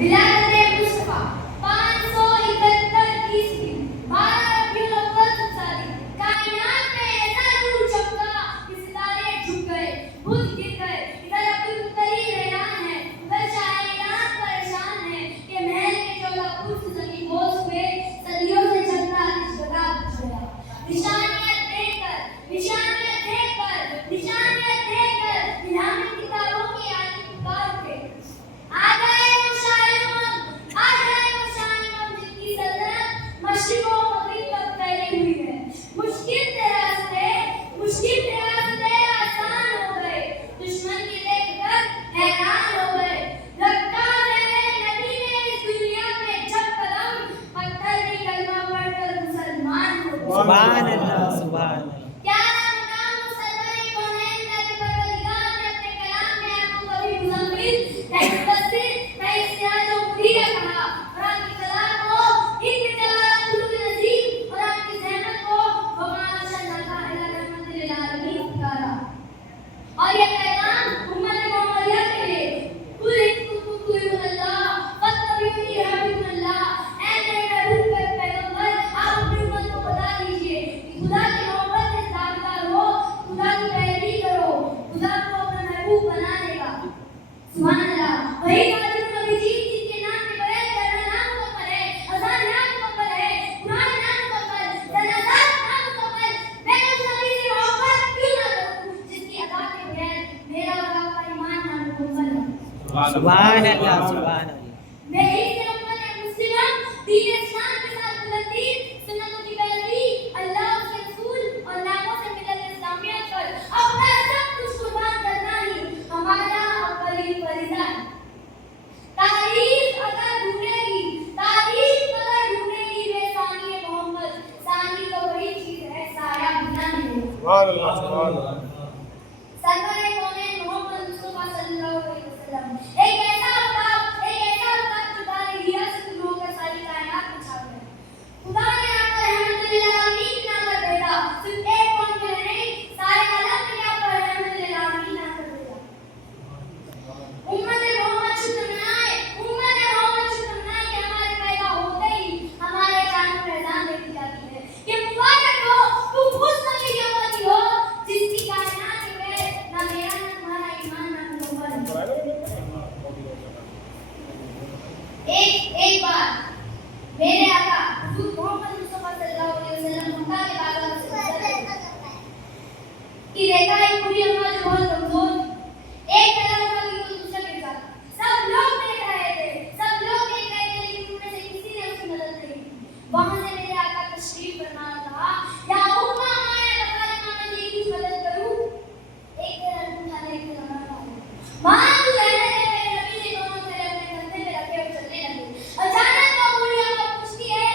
विलायत मुस्तफा 571 ईस्वी 12 रबीउल अव्वल सादी कायनात में ऐसा नूर चमका कि सितारे झुक गए, बुत गिर गए। इधर अब्दुल मुत्तलिब हैरान है, उधर शायरान परेशान है कि महल के चौला उर्फ जमीन बोझ हुए, सदियों से चलता इस जगह बुझ गया। निशानियां देखकर इल्हामी किताबों की आनी पुकार उठे। आ जाए वो शाह इमाम जिनकी सल्तनत मशरिक और मगरिब तक फैली हुई है। मुश्किल रास्ते आसान हो गए, दुश्मन के देखकर हैरान हो गए। रखा है नबी ने इस दुनिया में जब कदम, पत्थर भी कलमा पढ़कर मुसलमान हो गए। सुभान अल्लाह, सुभान अल्लाह। क्या मकाम मुसलमान कौनैन का कि परवरदिगार ने अपने कलाम में आपको कभी मुज़म्मिल, नहीं मुदस्सिर, नहीं सिराज और मुनीर कहा, और आपकी कलाम को इब्न जलाल खुलूद नज़ीर और आपकी ज़हमत को वमाना शन्नाका इला रहमतिल लिल आलमीन पुकारा। और ये पैगाम उम्मत मोहम्मदिया के लिए कुल अल्लाह फत्तबिऊनी रहमतुल्लाह। ऐ मेरे महबूब पैगंबर, आप अपनी उम्मत को बता दीजिए कि खुदा की मोहब्बत से दावेदार हो, खुदा की पैरवी करो, खुदा को अपना महबूब बना लेगा। सुभान अल्लाह। वही खातिम नबी जी जिनके नाम के बगैर करना नामुकम्मल है, अज़ान नामुकम्मल है, कुरान नामुकम्मल, जनाज़ात नामुकम्मल। मैं उस नबी से मोहब्बत क्यों ना करूं जिसकी अदा के बगैर मेरा और आपका ईमान नामुकम्मल है। सुभान अल्लाह, सुभान अल्लाह। मैं एक उम्मत मुस्लिमा दीन इस्लाम के साथ बुलंदी, सुन्नतों की पैरवी, अल्लाह उसके रसूल और नामों से मिलत इस्लामिया पर अपना सब कुछ कुर्बान करना ही हमारा अव्वली फरीज़ा है। तारीफ अगर ढूंढेगी वे सानी मोहम्मद, सानी तो बड़ी चीज है, साया बिना मिले। सुभान अल्लाह, सुभान अल्लाह। सरवर कौनैन मोहम्मद मुस्तफा सल्लल्लाहु अलैहि वसल्लम एक ऐसा अवतार जो सारी हिया से दूर होकर सारी कायनात में छा गया। खुदा ने आप पर रहमतुल लिल आलमीन नाम भेजा, सिर्फ एक कौम के लिए नहीं, सारे आलम के लिए आप पर रहमतुल लिल आलमीन नाम भेजा। उम्मत मोहम्मद शुक्र मनाए कि हमारे पैदा होते ही हमारे जान को एहसान देती जाती है कि मुबारक हो तू खुद नबी की उम्मती हो जिसकी कायनात में ना मेरा ना तुम्हारा ईमान ना मुकम्मल है। एक बार मेरे आका हुजूर मोहम्मद मुस्तफा सल्लल्लाहु अलैहि वसल्लम मक्का के बाजार से गुजर कि देखा एक पूरी अम्मा जो बहुत कमजोर, एक तरह का भी तो दूसरे के साथ सब लोग देख रहे थे, लेकिन उनमें से किसी ने उसकी मदद नहीं की। वहां से मेरे आका तशरीफ फरमाया, कहा या उम्मा माया बता मैं ये कुछ मदद करूं। एक तरह उठाने के लम्हा मां तू रहने दे, मेरे नबी ने दोनों तेरे अपने कंधे पे रखे और चलने लगे। अचानक वो बूढ़ी अम्मा पूछती है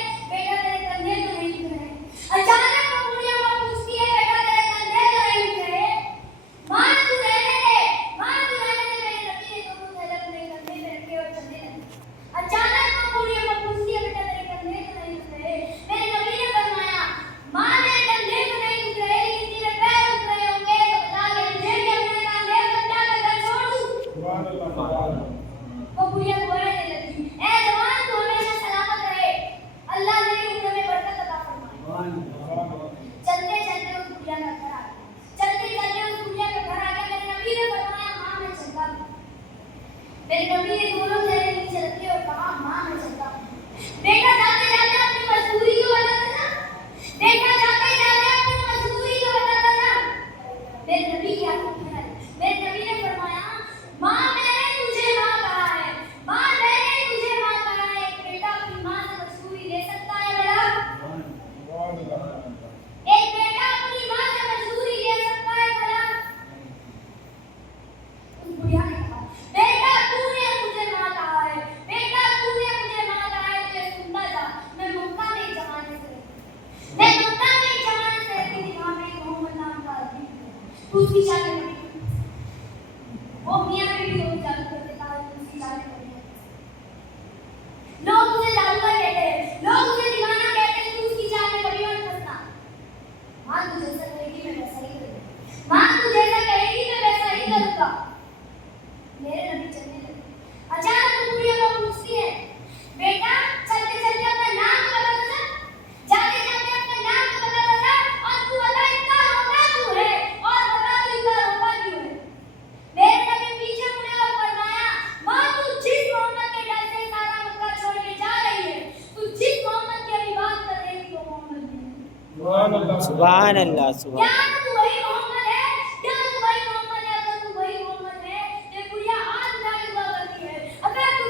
सुभान अल्लाह सुभान क्या तू वही मोहम्मद है? क्या तू वही मोहम्मद है? अगर तू वही मोहम्मद है, ये गुड़िया हाथ उठा के दुआ करती है। अगर तू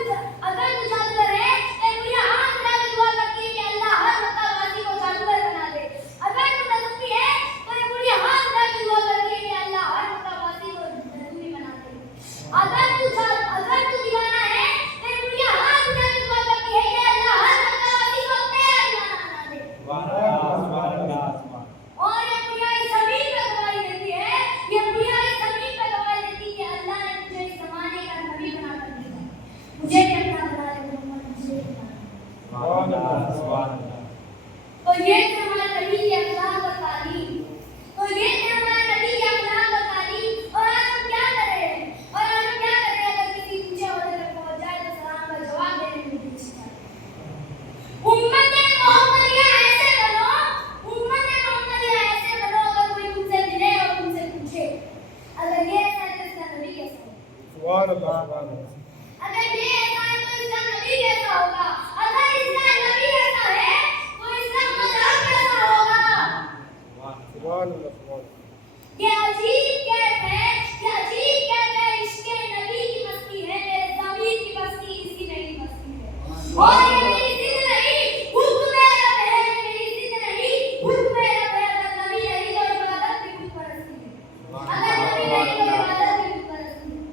जादूगर है, ये गुड़िया हाथ उठा के दुआ करती है कि अल्लाह हर मक्कावासी को जादूगर बना दे। अगर तू नजूमी है, तो ये गुड़िया हाथ उठा के दुआ करती है कि अल्लाह हर मक्कावासी को नजूमी बना दे। अगर तू दीवाना है, तो ये गुड़िया हाथ उठा के दुआ करती है कि अल्लाह हर मक्कावासी को तेरा दीवाना बना दे। और ये बुढ़िया इस जमीन पे गवाही देती है, ये बुढ़िया इस जमीन पे गवाही देती है कि अल्लाह ने मुझे इस जमाने का नबी बना कर दिया। मुझे भी अपना बना ले मोहम्मद, मुझे भी बना ले। तो ये थे हमारे नबी के अखलाक और तालीम। तो ये थे हमारे नबी के अखलाक और तालीम। और आज हम क्या कर रहे हैं? अगर किसी पूछे और तक पहुंच जाए तो सलाम का जवाब देने में पीछे जाए। उम्मत मोहम्मदिया ऐसे बनो, अगर कोई तुमसे मिले और तुमसे पूछे अगर ये ऐसा है तो इसका नबी कैसा होगा? अगर ये ऐसा है तो इसका नबी कैसा होगा? अगर इसका नबी ऐसा है तो इसका मज़हब कैसा होगा? ये अजीब कैफ है, इश्क़े नबी की मस्ती है, मेरे ज़मीर की मस्ती इसी में ही मस्ती है। और ये मेरी जिद नहीं, खुद मेरा है, मेरी जिद नहीं, खुद मेरा है। अगर नबी नहीं तो इबादत भी खुद परस्ती है। अगर नबी नहीं तो इबादत भी खुद परस्ती है।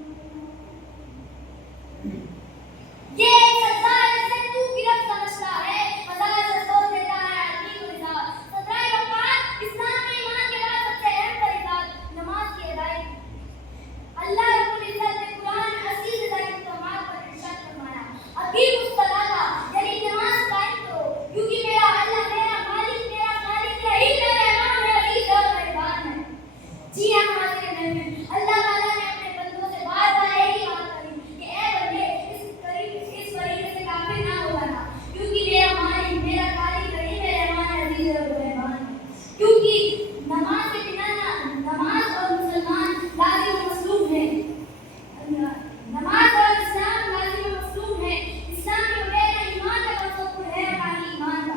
ये एक सजदा है जिसे तू गिरफ्त समझता है, मज़ार से सोच देता है आदमी को रिज़ा। 17 रकात इस्लाम में ईमान के बाद सबसे अहम फरीज़ात नमाज की अदायगी। अल्लाह रब्बुल इज़्ज़त ने कुरान में 80 से ज़ायद मक़ामात पर इरशाद फरमाया, अक़ीमुस सलाता, यानी नमाज कायम करो, क्योंकि मेरा अल्लाह, मेरा मालिक, मेरा खालिक यही मेरा रहमान है, अज़ीज़ और मेहरबान है। जी हाँ हाज़िर मेहमान, अल्लाह ताला ने अपने बंदों से बार-बार एक ही बात कही कि ऐ बंदे, इस तरीके से काफिर ना हो जाना, क्योंकि मेरा मालिक, मेरा खालिक यही मेरा रहमान है, अज़ीज़ और मेहरबान है। क्योंकि नमाज के बिना नमाज और मुसलमान लाजिम और मसलूब है। नमाज और इस्लाम लाजिम और मसलूब है। इस्लाम के बगैर ना ईमान का तसव्वुर है और ना ही ईमान का।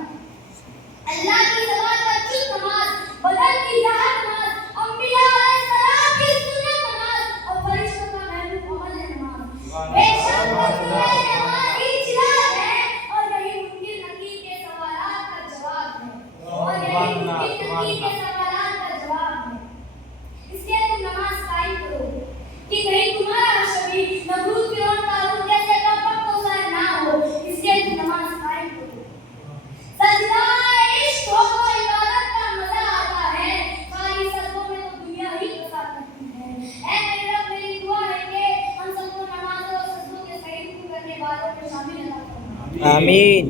अल्लाह की ज़बान पर चुस्त नमाज, बदन की राहत नमाज, अंबिया अलैहिस्सलाम की सुन्नत नमाज और फरिश्तों का महबूब अमल है नमाज। बेशक नमाज ही चिराग है और यही मुनकिर नकीर के सवालात का जवाब है। इसलिए तुम नमाज कायम करो कि कहीं तुम्हारा शबी नमरूद फिरौन कारून जैसे कपट को सर ना हो। इसलिए तुम नमाज कायम करो। सजदा इश्क हो, इबादत का मजा आता है, खाली सजदों में तो दुनिया ही फसाद करती है। ऐ मेरे रब, मेरी दुआ है कि हम सबको नमाज और सजदों के सही करने वालों में शामिल अता फरमा। आमीन।